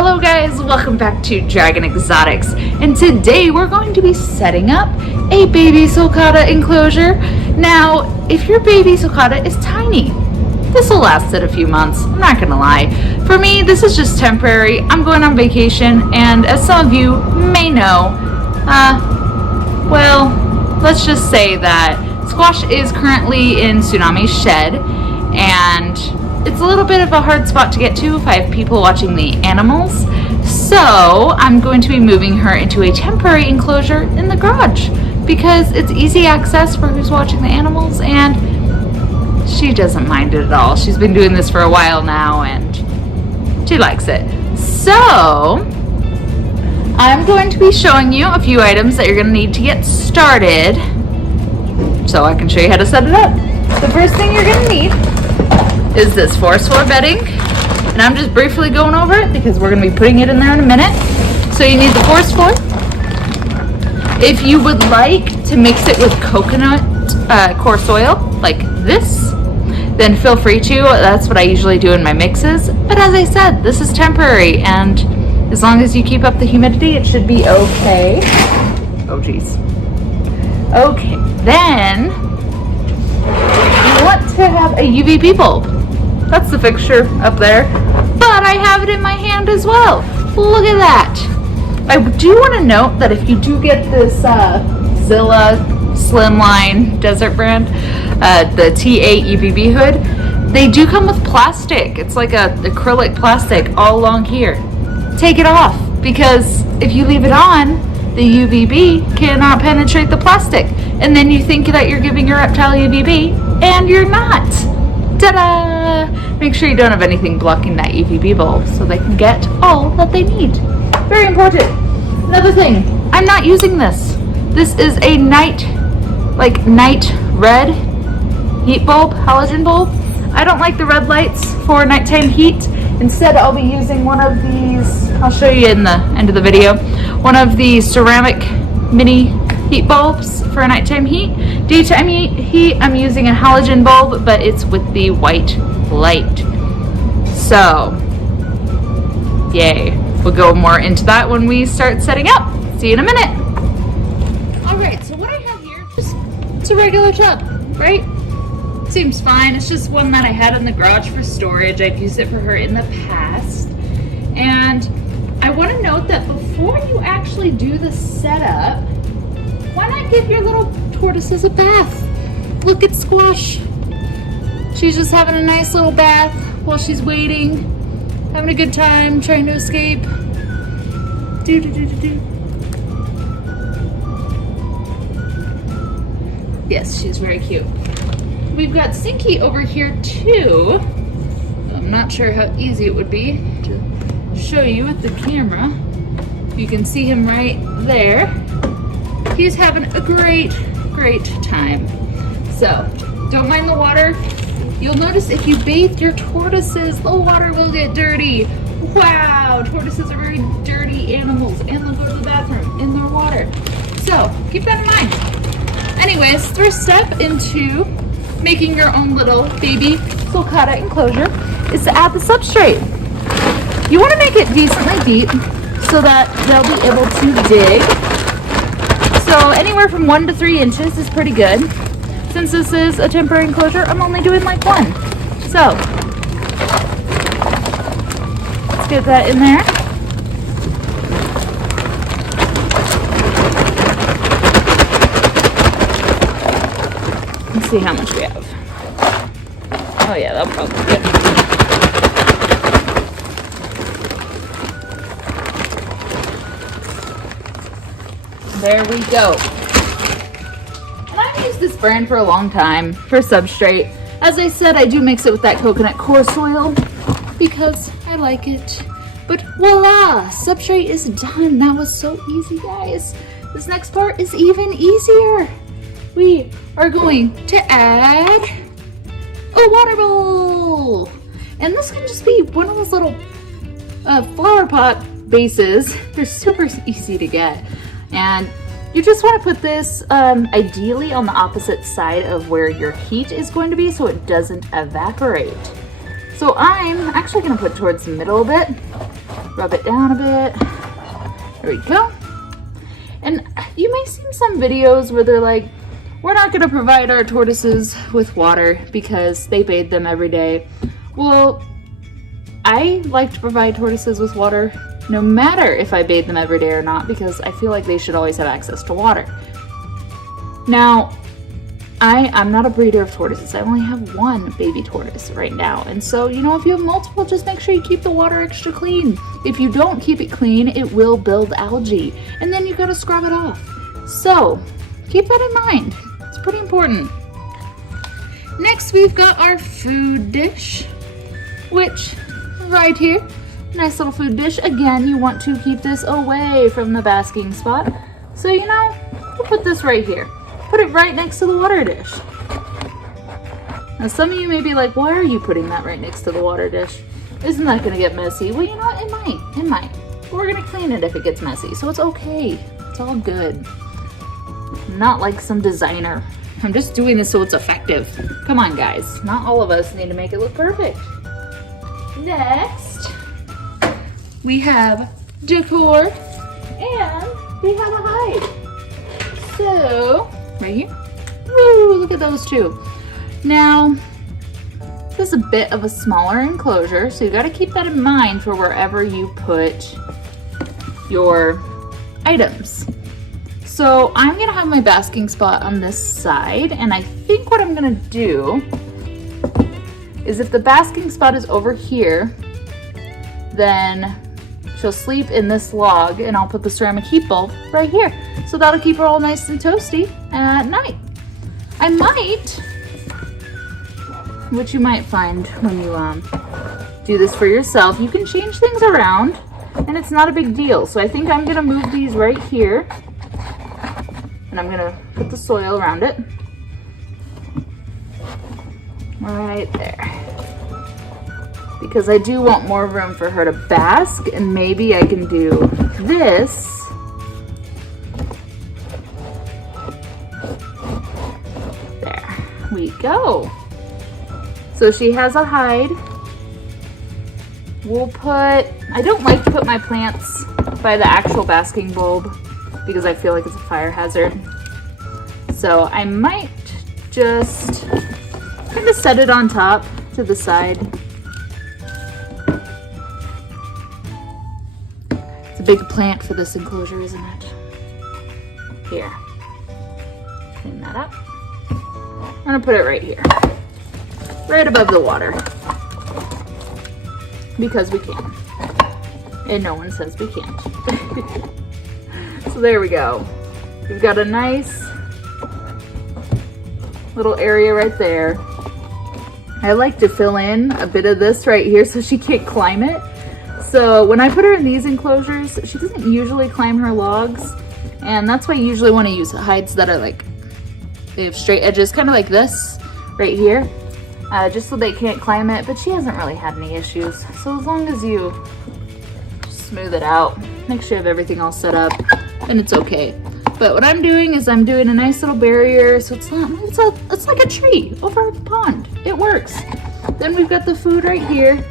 Hello guys, welcome back to Dragon Exotics, and today we're going to be setting up a baby sulcata enclosure. Now, if your baby sulcata is tiny, this will last it a few months, I'm not gonna lie. For me, this is just temporary. I'm going on vacation, and as some of you may know, well, let's just say that Squash is currently in Tsunami's shed, and it's a little bit of a hard spot to get to if I have people watching the animals. So I'm going to be moving her into a temporary enclosure in the garage because it's easy access for who's watching the animals, and she doesn't mind it at all. She's been doing this for a while now and she likes it. So I'm going to be showing you a few items that you're going to need to get started so I can show you how to set it up. The first thing you're going to need is this forest floor bedding, and I'm just briefly going over it because we're going to be putting it in there in a minute. So you need the forest floor. If you would like to mix it with coconut coarse soil like this, then feel free to. That's what I usually do in my mixes, but as I said, this is temporary, and as long as you keep up the humidity, it should be okay. Oh geez. Okay, then you want to have a UVB bulb. That's the fixture up there, but I have it in my hand as well. Look at that. I do want to note that if you do get this Zilla Slimline Desert brand, the T8 UVB hood, they do come with plastic. It's like a acrylic plastic all along here. Take it off, because if you leave it on, the UVB cannot penetrate the plastic, and then you think that you're giving your reptile UVB, and you're not. Ta-da! Make sure you don't have anything blocking that UVB bulb so they can get all that they need. Very important. Another thing, I'm not using this. This is a night red heat bulb, halogen bulb. I don't like the red lights for nighttime heat. Instead, I'll be using one of these, I'll show you in the end of the video, one of the ceramic mini heat bulbs for nighttime heat. Daytime heat, I'm using a halogen bulb, but it's with the white light. So, yay. We'll go more into that when we start setting up. See you in a minute. Alright, so what I have here, it's a regular tub, right? Seems fine. It's just one that I had in the garage for storage. I've used it for her in the past. And I want to note that before you actually do the setup, why not give your little tortoises a bath? Look at Squash. She's just having a nice little bath while she's waiting, having a good time, trying to escape. Yes, she's very cute. We've got Sinky over here too. I'm not sure how easy it would be to show you with the camera. You can see him right there. He's having a great time. So, don't mind the water. You'll notice if you bathe your tortoises, the water will get dirty. Wow, tortoises are very dirty animals, and they'll go to the bathroom in their water. So, keep that in mind. Anyways, first step into making your own little baby sulcata enclosure is to add the substrate. You want to make it decently deep so that they'll be able to dig. So anywhere from 1 to 3 inches is pretty good. Since this is a temporary enclosure, I'm only doing like 1. So let's get that in there. Let's see how much we have. Oh yeah, that'll probably be good. There we go. And I've used this brand for a long time for substrate. As I said, I do mix it with that coconut coarse soil because I like it. But voila, substrate is done. That was so easy, guys. This next part is even easier. We are going to add a water bowl. And this can just be one of those little flower pot bases. They're super easy to get. And you just want to put this ideally on the opposite side of where your heat is going to be so it doesn't evaporate. So I'm actually going to put towards the middle a bit. Rub it down a bit. There we go. And you may see some videos where they're like, we're not going to provide our tortoises with water because they bathe them every day. Well, I like to provide tortoises with water no matter if I bathe them every day or not, because I feel like they should always have access to water. Now, I'm not a breeder of tortoises. I only have one baby tortoise right now. And so, you know, if you have multiple, just make sure you keep the water extra clean. If you don't keep it clean, it will build algae. And then you gotta scrub it off. So, keep that in mind. It's pretty important. Next, we've got our food dish, which, right here, nice little food dish. Again, you want to keep this away from the basking spot. So, you know, we'll put this right here. Put it right next to the water dish. Now some of you may be like, why are you putting that right next to the water dish? Isn't that gonna get messy? Well, you know what, it might. But we're gonna clean it if it gets messy, so it's okay. It's all good. I'm not like some designer. I'm just doing this so it's effective. Come on guys, not all of us need to make it look perfect. Next, we have Decor, and we have a hide. So, right here. Woo, look at those two. Now, this is a bit of a smaller enclosure, so you got to keep that in mind for wherever you put your items. So I'm going to have my basking spot on this side, and I think what I'm going to do is if the basking spot is over here, then she'll sleep in this log, and I'll put the ceramic heat bulb right here. So that'll keep her all nice and toasty at night. I might, which you might find when you do this for yourself, you can change things around and it's not a big deal. So I think I'm gonna move these right here, and I'm gonna put the soil around it. Right there. Because I do want more room for her to bask, and maybe I can do this. We go. So she has a hide. We'll put, I don't like to put my plants by the actual basking bulb because I feel like it's a fire hazard. So I might just kind of set it on top to the side. It's a big plant for this enclosure, isn't it? Here. Clean that up. I'm gonna put it right here, right above the water, because we can, and no one says we can't. So there we go. We've got a nice little area right there. I like to fill in a bit of this right here so she can't climb it. So when I put her in these enclosures, she doesn't usually climb her logs, and that's why I usually want to use hides that are like, they have straight edges, kind of like this right here, just so they can't climb it, but she hasn't really had any issues. So as long as you smooth it out, make sure you have everything all set up, and it's okay. But what I'm doing is I'm doing a nice little barrier, so it's like a tree over a pond. It works. Then we've got the food right here.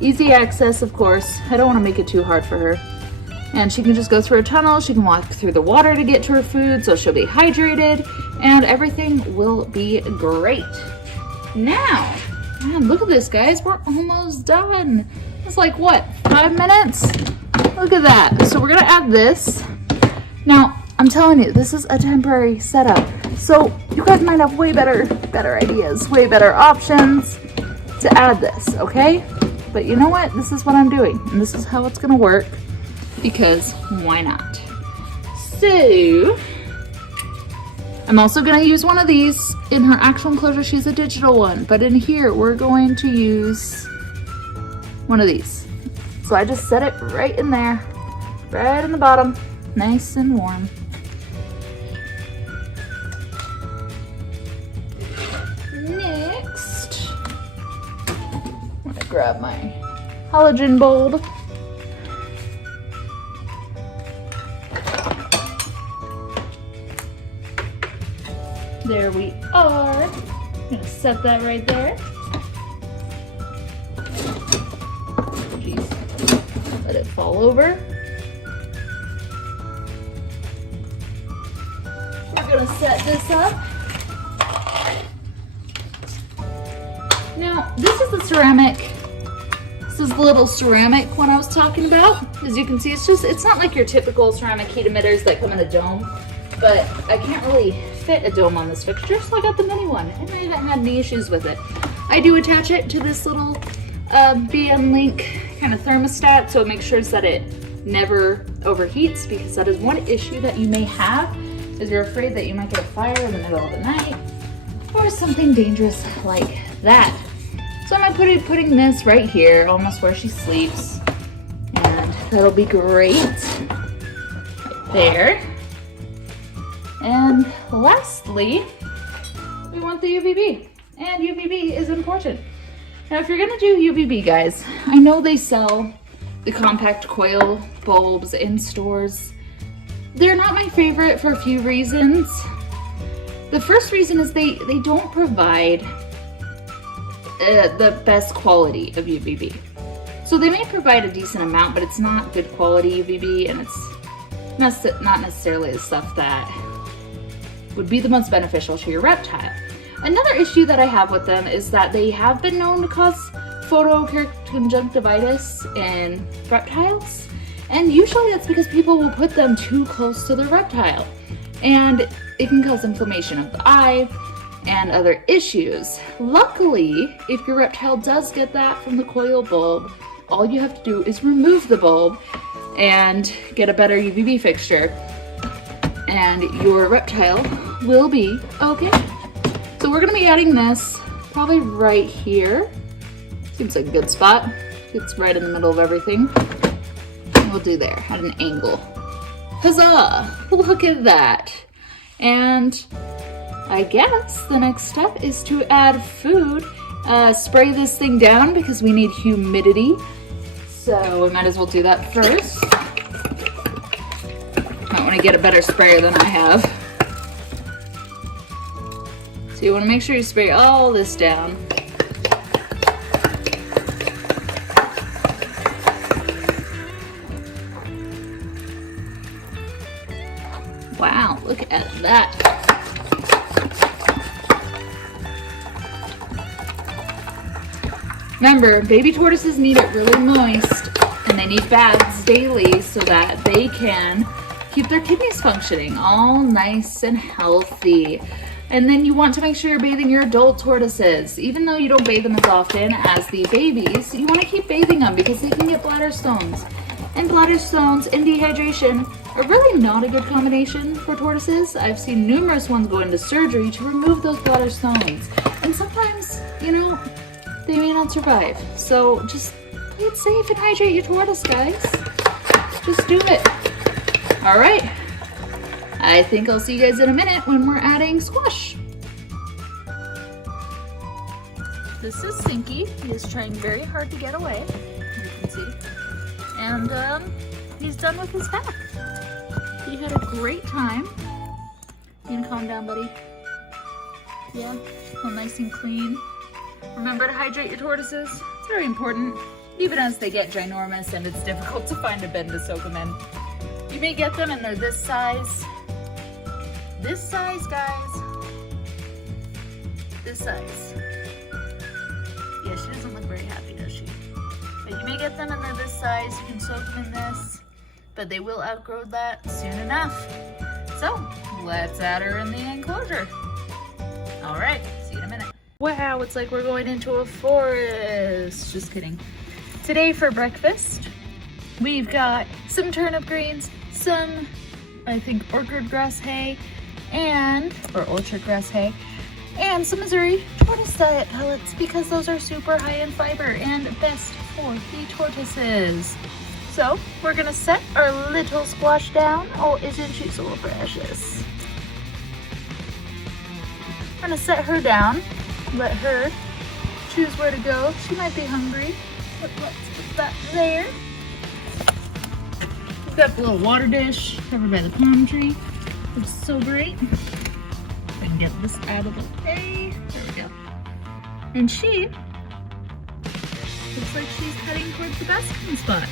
Easy access, of course. I don't want to make it too hard for her. And she can just go through a tunnel, she can walk through the water to get to her food, so she'll be hydrated, and everything will be great. Now, man, look at this, guys. We're almost done. It's like, what, 5 minutes? Look at that. So we're gonna add this. Now, I'm telling you, this is a temporary setup. So you guys might have way better ideas, way better options to add this, okay? But you know what? This is what I'm doing, and this is how it's gonna work. Because why not? So I'm also going to use one of these. In her actual enclosure, she's a digital one, but in here we're going to use one of these. So I just set it right in there, right in the bottom, nice and warm. Next, I'm gonna grab my halogen bulb. There we are. I'm gonna set that right there. Jeez. Let it fall over. We're gonna set this up. Now, this is the ceramic. This is the little ceramic one I was talking about. As you can see, it's not like your typical ceramic heat emitters that come in a dome, but I can't really fit a dome on this fixture, so I got the mini one, and I haven't had any issues with it. I do attach it to this little BN Link kind of thermostat, so it makes sure that it never overheats, because that is one issue that you may have, is you're afraid that you might get a fire in the middle of the night, or something dangerous like that. So I'm putting this right here, almost where she sleeps, and that'll be great, right there. And lastly, we want the UVB, and UVB is important. Now, if you're gonna do UVB, guys, I know they sell the compact coil bulbs in stores. They're not my favorite for a few reasons. The first reason is they don't provide the best quality of UVB. So they may provide a decent amount, but it's not good quality UVB, and it's not necessarily the stuff that would be the most beneficial to your reptile. Another issue that I have with them is that they have been known to cause photoconjunctivitis in reptiles, and usually that's because people will put them too close to their reptile, and it can cause inflammation of the eye and other issues. Luckily, if your reptile does get that from the coil bulb, all you have to do is remove the bulb and get a better UVB fixture, and your reptile will be okay. So we're gonna be adding this probably right here. Seems like a good spot. It's right in the middle of everything. We'll do there at an angle. Huzzah! Look at that. And I guess the next step is to add food. Spray this thing down because we need humidity. So we might as well do that first. Might want to get a better sprayer than I have. So you want to make sure you spray all this down. Wow, look at that. Remember, baby tortoises need it really moist, and they need baths daily so that they can keep their kidneys functioning all nice and healthy. And then you want to make sure you're bathing your adult tortoises. Even though you don't bathe them as often as the babies, you want to keep bathing them because they can get bladder stones. And bladder stones and dehydration are really not a good combination for tortoises. I've seen numerous ones go into surgery to remove those bladder stones. And sometimes, you know, they may not survive. So just play it safe and hydrate your tortoise, guys. Just do it. All right. I think I'll see you guys in a minute when we're adding squash. This is Sinky. He is trying very hard to get away, you can see. And he's done with his bath. He had a great time. You gonna calm down, buddy? Yeah, all nice and clean. Remember to hydrate your tortoises. It's very important, even as they get ginormous and it's difficult to find a bin to soak them in. You may get them and they're this size. This size, guys. This size. Yeah, she doesn't look very happy, does she? But you may get them and they're this size. You can soak them in this, but they will outgrow that soon enough. So let's add her in the enclosure. All right, see you in a minute. Wow, it's like we're going into a forest. Just kidding. Today for breakfast, we've got some turnip greens, some, I think, orchard grass hay, or orchard grass hay, and some Missouri tortoise diet pellets because those are super high in fiber and best for the tortoises. So we're gonna set our little squash down. Oh, isn't she so precious? We're gonna set her down, let her choose where to go. She might be hungry, but let's put that there. We've got the little water dish covered by the palm tree. Looks so great. I can get this out of the way. There we go. And she looks like she's heading towards the basking spot.